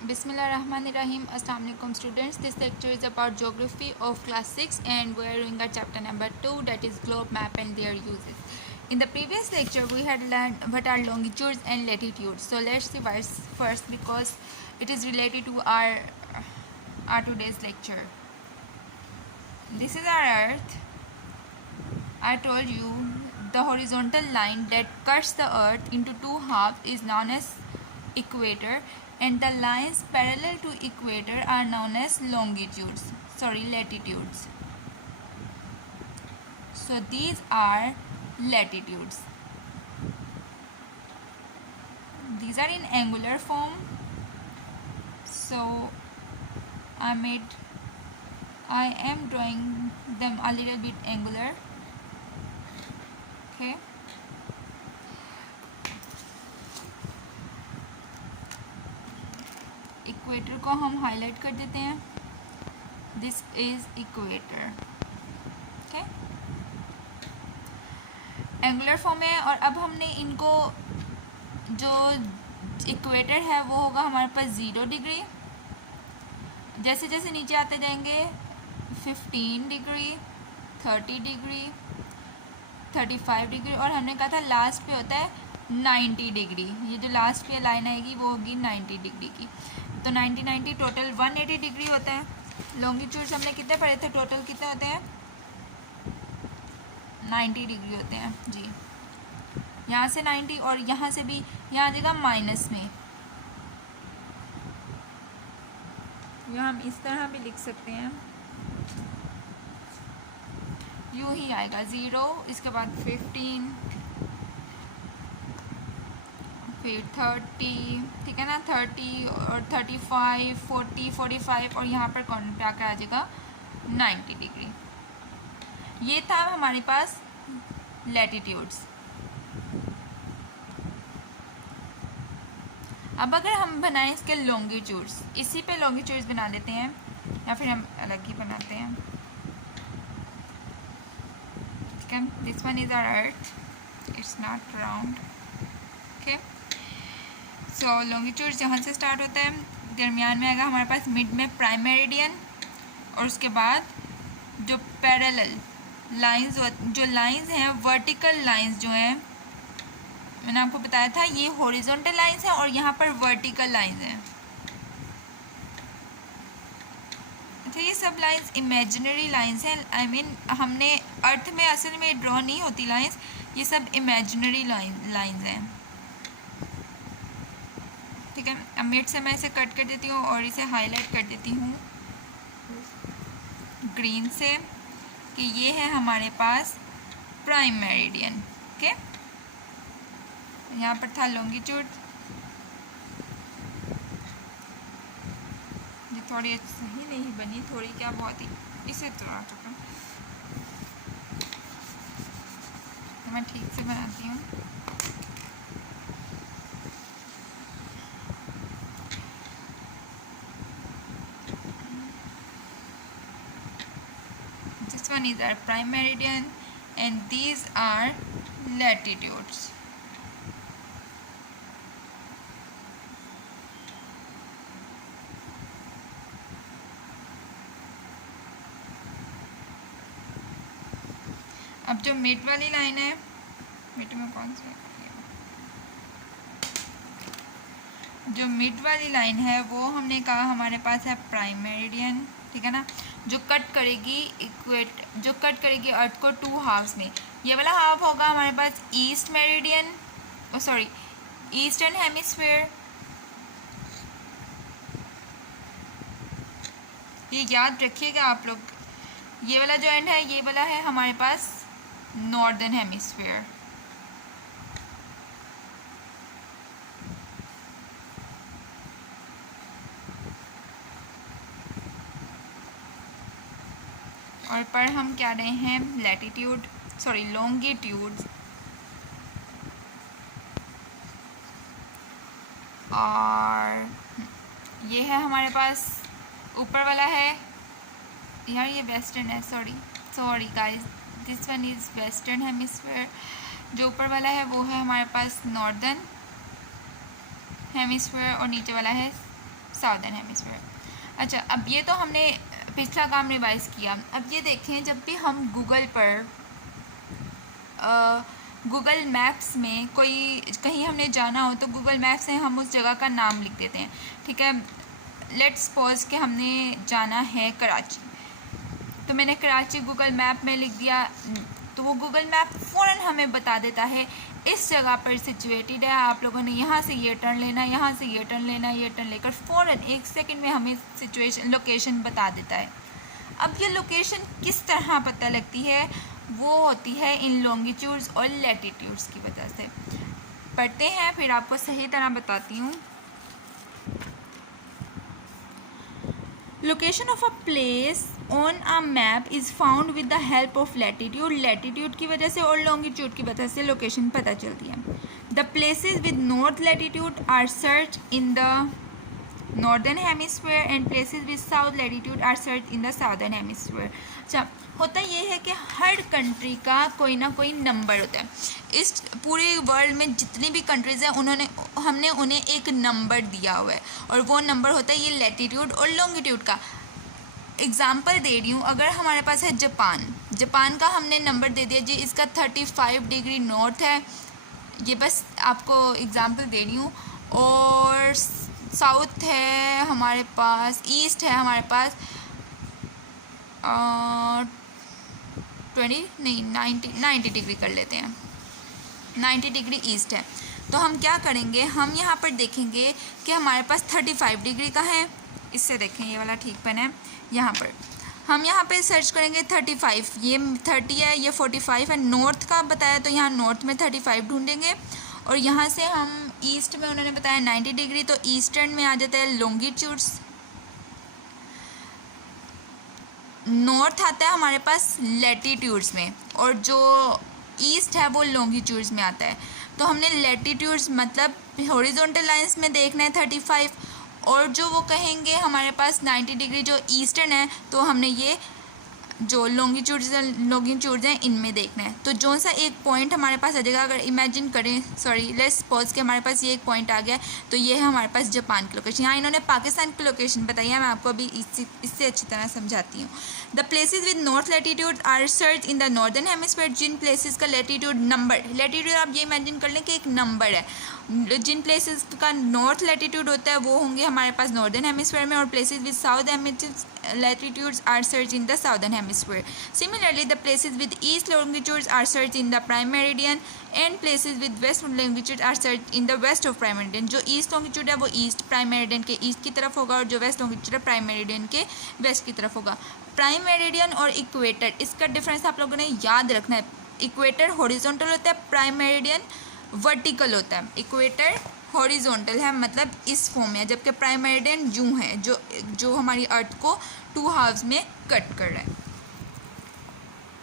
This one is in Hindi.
Bismillahirrahmanirrahim. Assalamu alaikum students. This lecture is about geography of class 6 and we are doing our chapter number 2, that is globe map and their uses. In the previous lecture we had learned what are longitudes and latitudes. So let's revise first because it is related to our today's lecture. This is our earth. I told you the horizontal line that cuts the earth into two halves is known as equator, and the lines parallel to equator are known as latitudes. So these are latitudes. These are in angular form. So I am drawing them a little bit angular. Okay. Equator को हम हाईलाइट कर देते हैं. This is equator. Okay, angular form है. और अब हमने इनको, जो इक्वेटर है वो होगा हमारे पास 0 डिग्री. जैसे जैसे नीचे आते जाएंगे 15 डिग्री, 30 डिग्री, 35 डिग्री, और हमने कहा था लास्ट पे होता है 90 डिग्री. ये जो लास्ट पे लाइन आएगी वो होगी 90 डिग्री की. तो 90 टोटल 180 डिग्री होता है. लॉन्गिट्यूड्स हमने कितने पढ़े थे, टोटल कितने होते हैं, 90 डिग्री होते हैं जी. यहाँ से 90 और यहाँ से भी, यहाँ आ जाएगा माइनस में. यहाँ हम इस तरह भी लिख सकते हैं, यूँ ही आएगा 0, इसके बाद 15, फिर 30, ठीक है ना, 30 और 35, 40, 45, और यहाँ पर कौन पे आकर आ जाएगा 90 डिग्री. ये था हमारे पास लैटिट्यूड्स. अब अगर हम बनाएं इसके लॉन्गिट्यूड्स, इसी पे लॉन्गिट्यूड्स बना लेते हैं या फिर हम अलग ही बनाते हैं. ठीक है, this one is our earth, it's not round. Okay, so longitude जहाँ से स्टार्ट होता है, दरमियान में आएगा हमारे पास मिड में प्राइम मेरिडियन, और उसके बाद जो पैरेलल लाइंस, जो लाइंस हैं, वर्टिकल लाइंस जो हैं, मैंने आपको बताया था ये हॉरिजॉन्टल लाइंस हैं और यहाँ पर वर्टिकल लाइंस हैं. अच्छा, ये सब लाइंस इमेजिनरी लाइंस हैं. आई मीन हमने अर्थ में असल में ड्रॉ नहीं होती लाइंस, ये सब इमेजिनरी लाइंस हैं. ठीक है, अब मिड से मैं इसे कट कर देती हूँ और इसे हाईलाइट कर देती हूँ ग्रीन से, कि ये है हमारे पास प्राइम मेरिडियन. ओके, यहाँ पर था लॉन्गिट्यूड. ये थोड़ी सही नहीं बनी, थोड़ी क्या बहुत ही, इसे थोड़ा तो मैं ठीक से बनाती हूँ. This one is our prime meridian and these are latitudes. अब जो मिड वाली लाइन है, मिड में कौन सा, जो मिड वाली लाइन है वो हमने कहा हमारे पास है प्राइम मेरिडियन. ठीक है ना, जो कट करेगी अर्थ को 2 हाफ्स में. ये वाला हाफ होगा हमारे पास east meridian, sorry eastern hemisphere. ये याद रखिएगा आप लोग. ये वाला जो एंड है, ये वाला है हमारे पास नॉर्दर्न हेमिस्फीयर. और पर हम क्या रहे हैं, लैटिट्यूड, सॉरी लॉन्गिट्यूड. और ये है हमारे पास ऊपर वाला है यार, ये वेस्टर्न है, sorry guys, this one is western hemisphere. जो ऊपर वाला है वो है हमारे पास नॉर्दर्न हेमिस्फीयर और नीचे वाला है साउदर्न हेमिस्फीयर। अच्छा, अब ये तो हमने पिछला काम रिवाइज किया। अब ये देखें, जब भी हम गूगल पर गूगल मैप्स में कोई कहीं हमने जाना हो तो गूगल मैप्स से हम उस जगह का नाम लिख देते हैं, ठीक है। लेट्स सपोज कि हमने जाना है कराची, तो मैंने कराची गूगल मैप में लिख दिया, तो वो गूगल मैप फ़ौरन हमें बता देता है इस जगह पर सिचुएटेड है, आप लोगों ने यहाँ से ये टर्न लेना, यहाँ से ये टर्न लेना, ये टर्न लेकर फ़ौरन 1 सेकंड में हमें लोकेशन बता देता है। अब ये लोकेशन किस तरह पता लगती है, वो होती है इन लॉन्गिट्यूड्स और लैटिट्यूड्स की वजह से। पढ़ते हैं फिर आपको सही तरह बताती हूँ। Location of a place on a map is found with the help of latitude. Latitude की वजह से और लॉन्गिट्यूड की वजह से लोकेशन पता चलती है। The places with north latitude are search in the northern hemisphere and places with south latitude are search in the southern hemisphere. अच्छा, होता ये है कि हर कंट्री का कोई ना कोई नंबर होता है। इस पूरे वर्ल्ड में जितनी भी कंट्रीज़ हैं हमने उन्हें एक नंबर दिया हुआ है, और वो नंबर होता है ये लैटिट्यूड और लॉन्गिट्यूड का। एग्ज़ाम्पल दे रही हूँ, अगर हमारे पास है जापान का हमने नंबर दे दिया जी, इसका 35 डिग्री नॉर्थ है, ये बस आपको एग्ज़ाम्पल दे रही हूँ। और साउथ है हमारे पास, ईस्ट है हमारे पास 90 डिग्री कर लेते हैं, 90 डिग्री ईस्ट है। तो हम क्या करेंगे, हम यहाँ पर देखेंगे कि हमारे पास 35 डिग्री का है। इससे देखें, ये वाला ठीक पेन है, यहाँ पर हम यहाँ पे सर्च करेंगे 35, ये 30 है, ये 45 है। नॉर्थ का बताया तो यहाँ नॉर्थ में 35 ढूंढेंगे, और यहाँ से हम ईस्ट में उन्होंने बताया 90 डिग्री, तो ईस्टर्न में आ जाता है लॉन्गिट्यूड्स। नॉर्थ आता है हमारे पास लैटिट्यूड्स में, और जो ईस्ट है वो लॉन्गिट्यूड्स में आता है। तो हमने लैटिट्यूड्स मतलब हॉरिजॉन्टल लाइंस में देखना है 35, और जो वो कहेंगे हमारे पास 90 डिग्री जो ईस्टर्न है, तो हमने ये जो लॉन्गिट्यूड्स हैं इनमें देखना है। तो जो सा एक पॉइंट हमारे पास आ जाएगा, अगर इमेजिन करें, लेट्स सपोज कि हमारे पास ये एक पॉइंट आ गया, तो ये है हमारे पास जापान की लोकेशन। यहाँ इन्होंने पाकिस्तान की लोकेशन बताई है, मैं आपको अभी इससे अच्छी तरह समझाती हूँ। The places with north latitude are search in the northern hemisphere. जिन प्लेसेस का लैटिट्यूड लैटिट्यूड आप ये इमेजिन कर लें कि एक नंबर है, जिन प्लेसेस का नॉर्थ लैटिट्यूड होता है वो होंगे हमारे पास नॉर्दर्न हेमिस्फीयर में, और places with south latitudes are searched in the southern hemisphere. Similarly, the places with east longitudes are searched in the prime meridian, and places with west longitudes are searched in the west of prime meridian. जो east longitude है वो east prime meridian के east की तरफ होगा, और जो west longitude है prime meridian के west की तरफ होगा। prime meridian और equator, इसका डिफरेंस आप लोगों ने याद रखना है। equator horizontal होता है, prime meridian vertical होता है। equator हॉरिजॉन्टल है, मतलब इस फॉर्म में, जबकि प्राइम मेरिडियन यूं है, जो हमारी अर्थ को 2 हाफ्स में कट कर रहा है।